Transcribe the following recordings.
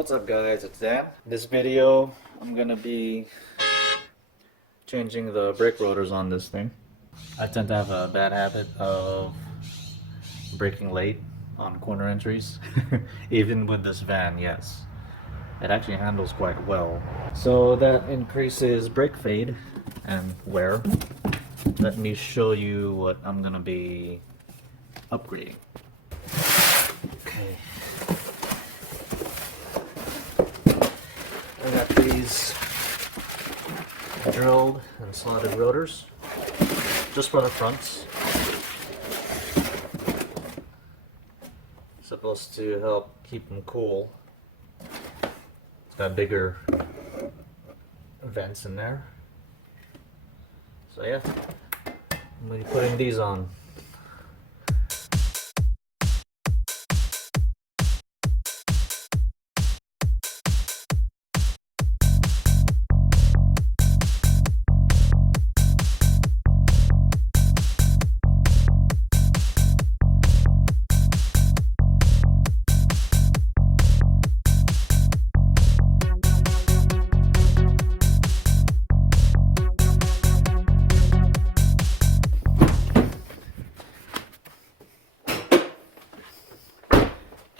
What's up guys, it's Dan. This video I'm gonna be changing the brake rotors on this thing. I tend to have a bad habit of braking late on corner entries. Even with this van, yes. It actually handles quite well. So that increases brake fade and wear. Let me show you what I'm gonna be upgrading. Okay. I got these drilled and slotted rotors just for the fronts. Supposed to help keep them cool. It's got bigger vents in there. So yeah, I'm going to be putting these on.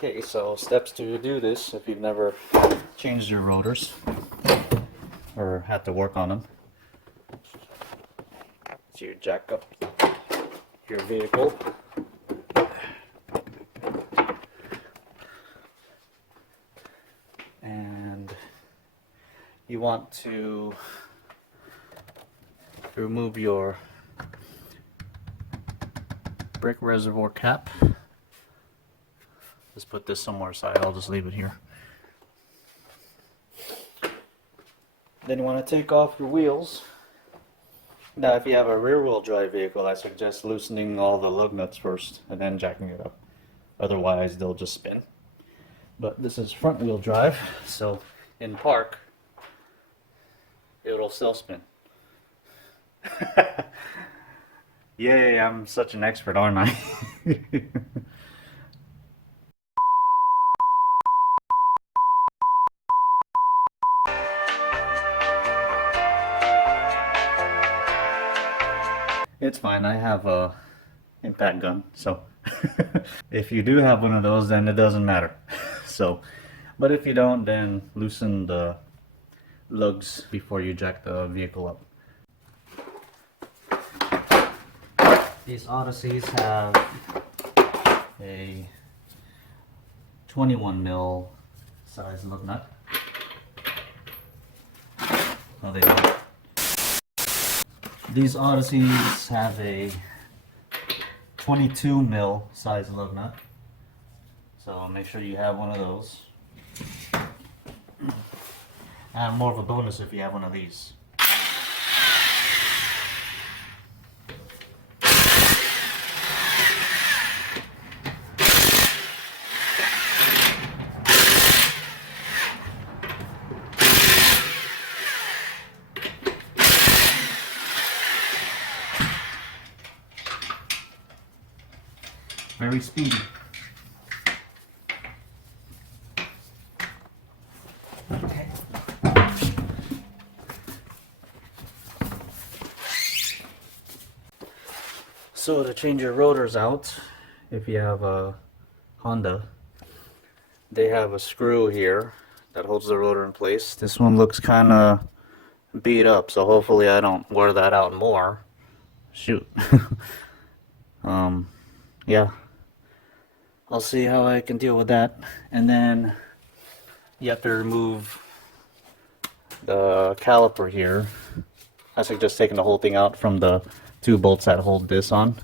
Okay, so steps to do this if you've never changed your rotors or had to work on them. So you jack up your vehicle. And you want to remove your brake reservoir cap. Just put this somewhere aside, I'll just leave it here. Then you want to take off your wheels. Now if you have a rear wheel drive vehicle, I suggest loosening all the lug nuts first and then jacking it up. Otherwise they'll just spin. But this is front wheel drive, so in park it'll still spin. Yay, I'm such an expert, aren't I? It's fine, I have a impact gun, so if you do have one of those, then it doesn't matter. So, but if you don't, then loosen the lugs before you jack the vehicle up. These Odysseys have a 21 mil size lug nut. No, they don't. These Odysseys have a 22 mil size lug nut, so make sure you have one of those. And more of a bonus if you have one of these. Very speedy. Okay. So to change your rotors out, if you have a Honda, they have a screw here that holds the rotor in place. This one looks kind of beat up, so hopefully I don't wear that out more. Shoot. Yeah. I'll see how I can deal with that. And then you have to remove the caliper here. I suggest taking the whole thing out from the two bolts that hold this on.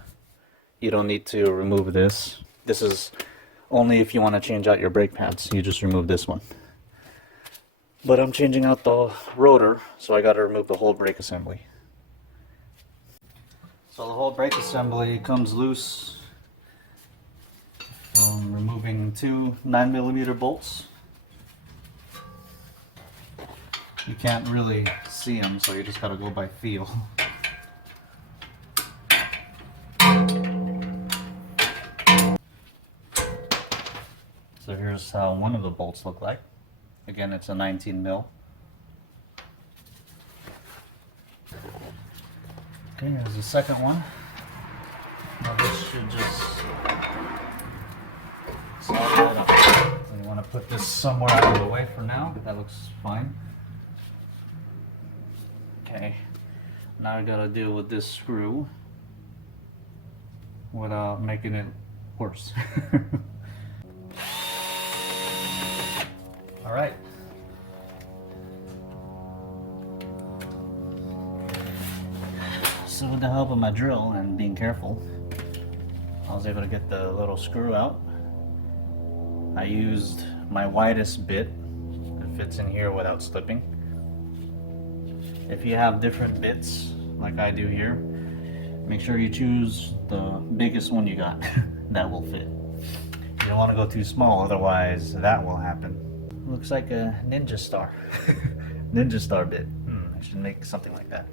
You don't need to remove this. This is only if you want to change out your brake pads. You just remove this one. But I'm changing out the rotor, so I got to remove the whole brake assembly. So the whole brake assembly comes loose from removing two 9mm bolts. You can't really see them, so you just gotta go by feel. So here's how one of the bolts look like. Again, it's a 19 mil. Okay, here's the second one. Now this should just slide right up. So you want to put this somewhere out of the way for now. That looks fine. Okay, now I gotta deal with this screw without making it worse. All right. So with the help of my drill and being careful, I was able to get the little screw out. I used my widest bit. It fits in here without slipping. If you have different bits, like I do here, make sure you choose the biggest one you got. That will fit. You don't want to go too small, otherwise that will happen. Looks like a ninja star. Ninja star bit. I should make something like that.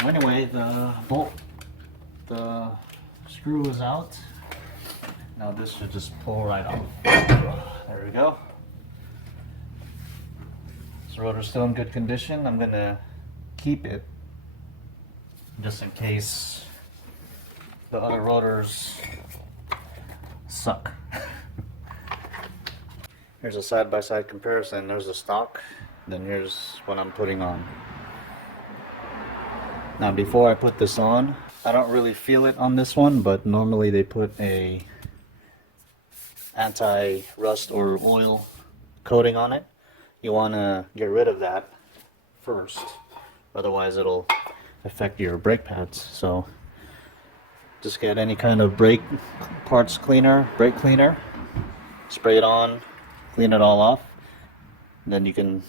So anyway, the screw is out. Now this should just pull right off. There we go. This rotor's still in good condition. I'm gonna keep it just in case the other rotors suck. Here's a side-by-side comparison. There's a stock, then here's what I'm putting on. Now before I put this on, I don't really feel it on this one, but normally they put a anti-rust or oil coating on it. You want to get rid of that first, otherwise it'll affect your brake pads. So just get any kind of brake parts cleaner, brake cleaner, spray it on, clean it all off, then you can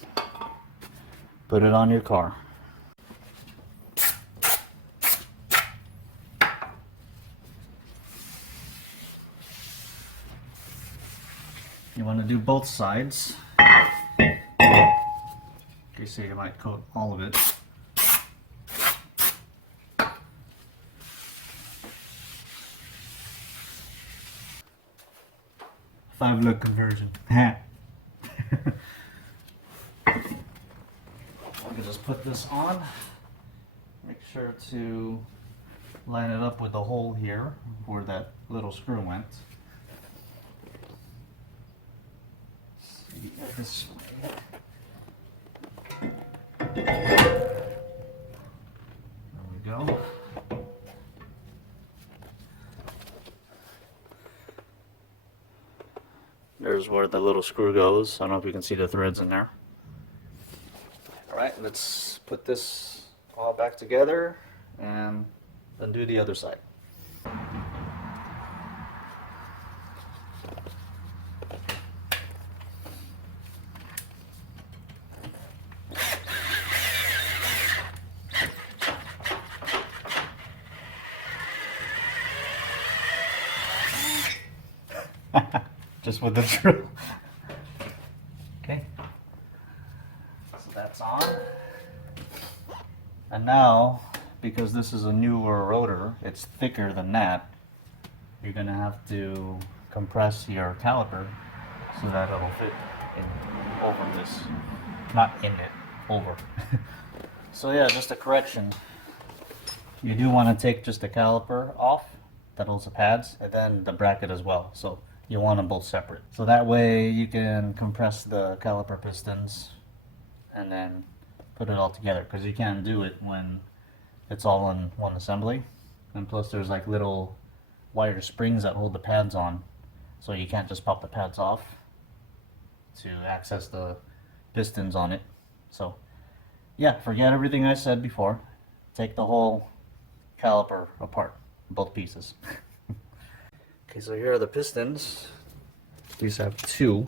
put it on your car. You want to do both sides. Okay, so you might coat all of it. 5-look conversion. I can just put this on. Make sure to line it up with the hole here where that little screw went. See this way. There we go. There's where the little screw goes. I don't know if you can see the threads in there. Alright, let's put this all back together and then do the other side. Just with the drill. Okay. So that's on. And now, because this is a newer rotor, it's thicker than that, you're going to have to compress your caliper so that it'll fit in over this. Not in it, over. So yeah, just a correction. You do want to take just the caliper off, that holds the pads, and then the bracket as well. So you want them both separate. So that way you can compress the caliper pistons and then put it all together, because you can't do it when it's all in one assembly. And plus there's like little wire springs that hold the pads on, so you can't just pop the pads off to access the pistons on it. So yeah, forget everything I said before. Take the whole caliper apart, both pieces. Okay, so here are the pistons. These have two,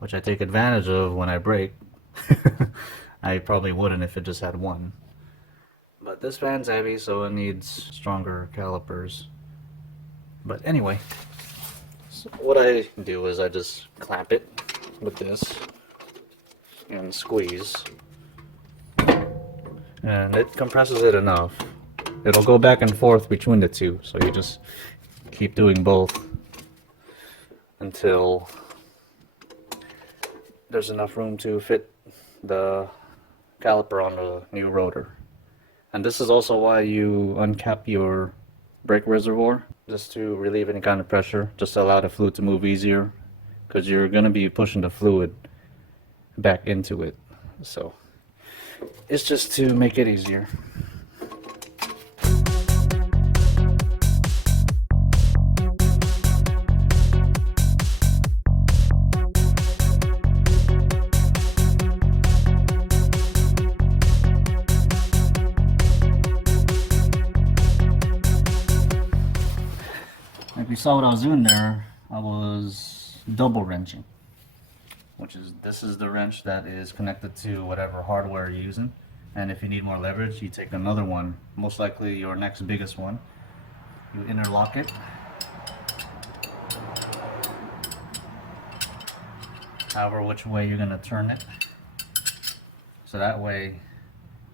which I take advantage of when I brake. I probably wouldn't if it just had one. But this fan's heavy, so it needs stronger calipers. But anyway, so what I do is I just clamp it with this and squeeze. And it compresses it enough. It'll go back and forth between the two, so you just keep doing both until there's enough room to fit the caliper on the new rotor. And this is also why you uncap your brake reservoir, just to relieve any kind of pressure, just to allow the fluid to move easier, because you're going to be pushing the fluid back into it. So it's just to make it easier. Like you saw what I was doing there, I was double wrenching, which is, this is the wrench that is connected to whatever hardware you're using. And if you need more leverage, you take another one, most likely your next biggest one. You interlock it. However which way you're going to turn it. So that way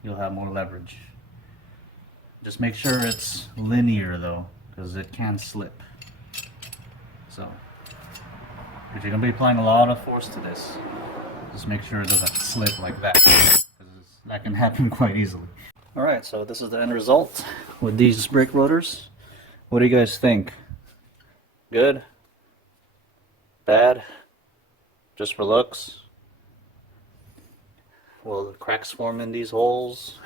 you'll have more leverage. Just make sure it's linear though, because it can slip. So if you're going to be applying a lot of force to this, just make sure it doesn't slip like that, because that can happen quite easily. Alright, so this is the end result with these brake rotors. What do you guys think? Good? Bad? Just for looks? Will the cracks form in these holes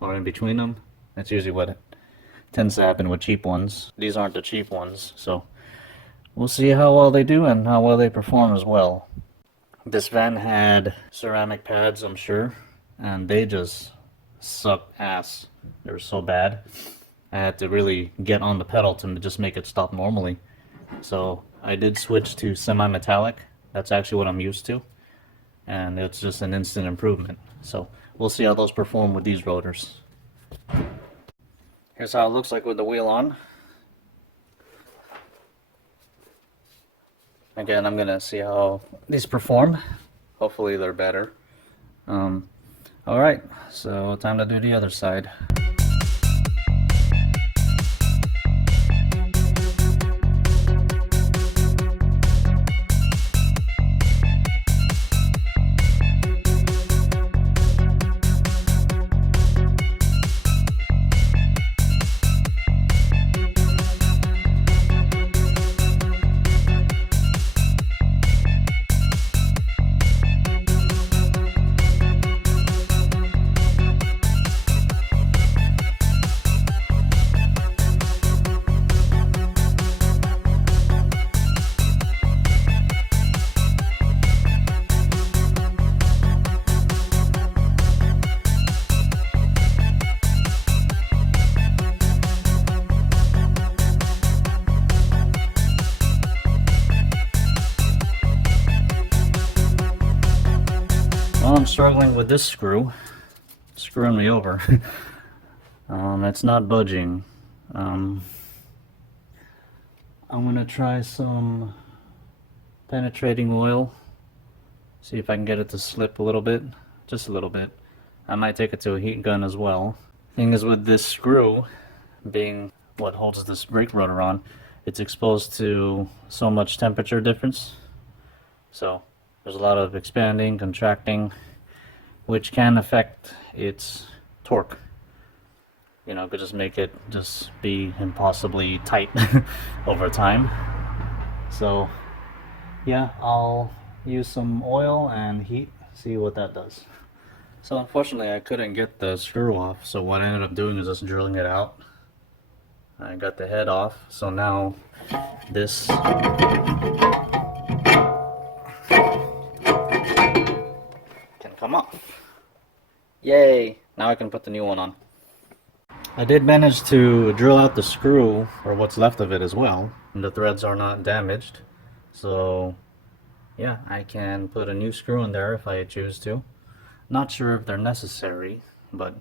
or in between them? That's usually what tends to happen with cheap ones. These aren't the cheap ones, so we'll see how well they do and how well they perform as well. This van had ceramic pads, I'm sure, and they just sucked ass. They were so bad. I had to really get on the pedal to just make it stop normally. So I did switch to semi-metallic. That's actually what I'm used to, and it's just an instant improvement. So we'll see how those perform with these rotors. Here's how it looks like with the wheel on. Again, I'm gonna see how these perform. Hopefully they're better. Alright, so time to do the other side. Well, I'm struggling with this screw. It's screwing me over. It's not budging. I'm gonna try some penetrating oil. See if I can get it to slip a little bit. Just a little bit. I might take it to a heat gun as well. Thing is, with this screw being what holds this brake rotor on, it's exposed to so much temperature difference. So there's a lot of expanding, contracting, which can affect its torque. You know, could just make it just be impossibly tight over time. So yeah, I'll use some oil and heat, see what that does. So unfortunately I couldn't get the screw off, so what I ended up doing is just drilling it out. I got the head off, so now this can come off. Yay! Now I can put the new one on. I did manage to drill out the screw, or what's left of it as well, and the threads are not damaged. So yeah, I can put a new screw in there if I choose to. Not sure if they're necessary, but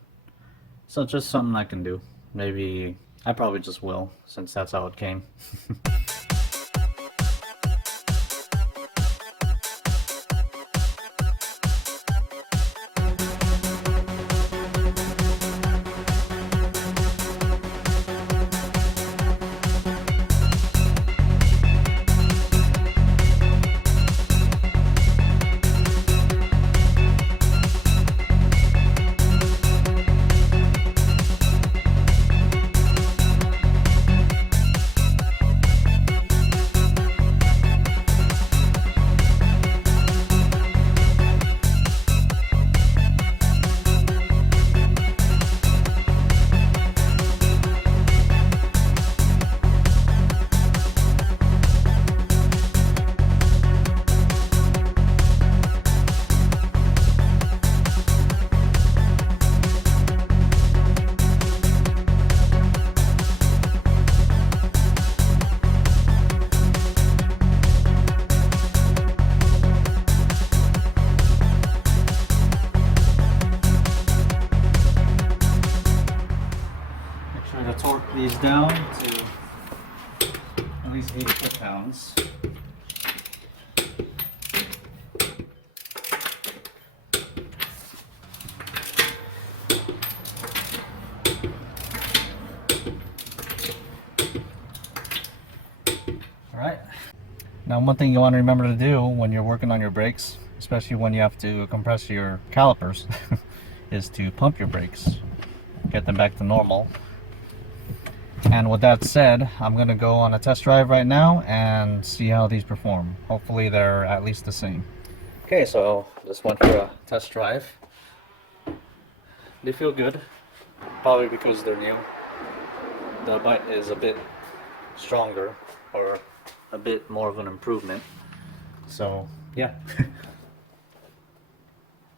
so just something I can do. Maybe I probably just will, since that's how it came. these down to at least 80 foot-pounds. Alright. Now one thing you want to remember to do when you're working on your brakes, especially when you have to compress your calipers, is to pump your brakes. Get them back to normal. And with that said, I'm going to go on a test drive right now and see how these perform. Hopefully they're at least the same. Okay, so just went for a test drive. They feel good, probably because they're new. The bite is a bit stronger, or a bit more of an improvement. So yeah.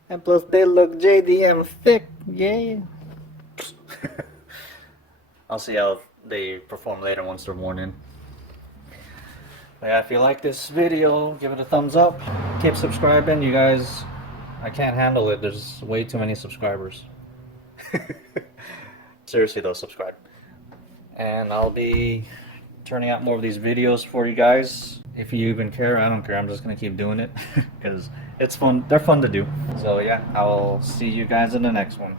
And plus they look JDM thick, yeah. I'll see how they perform later once they're worn in. But yeah, if you like this video, give it a thumbs up. Keep subscribing, you guys. I can't handle it. There's way too many subscribers. Seriously though, subscribe. And I'll be turning out more of these videos for you guys. If you even care, I don't care. I'm just gonna keep doing it because it's fun. They're fun to do. So yeah, I'll see you guys in the next one.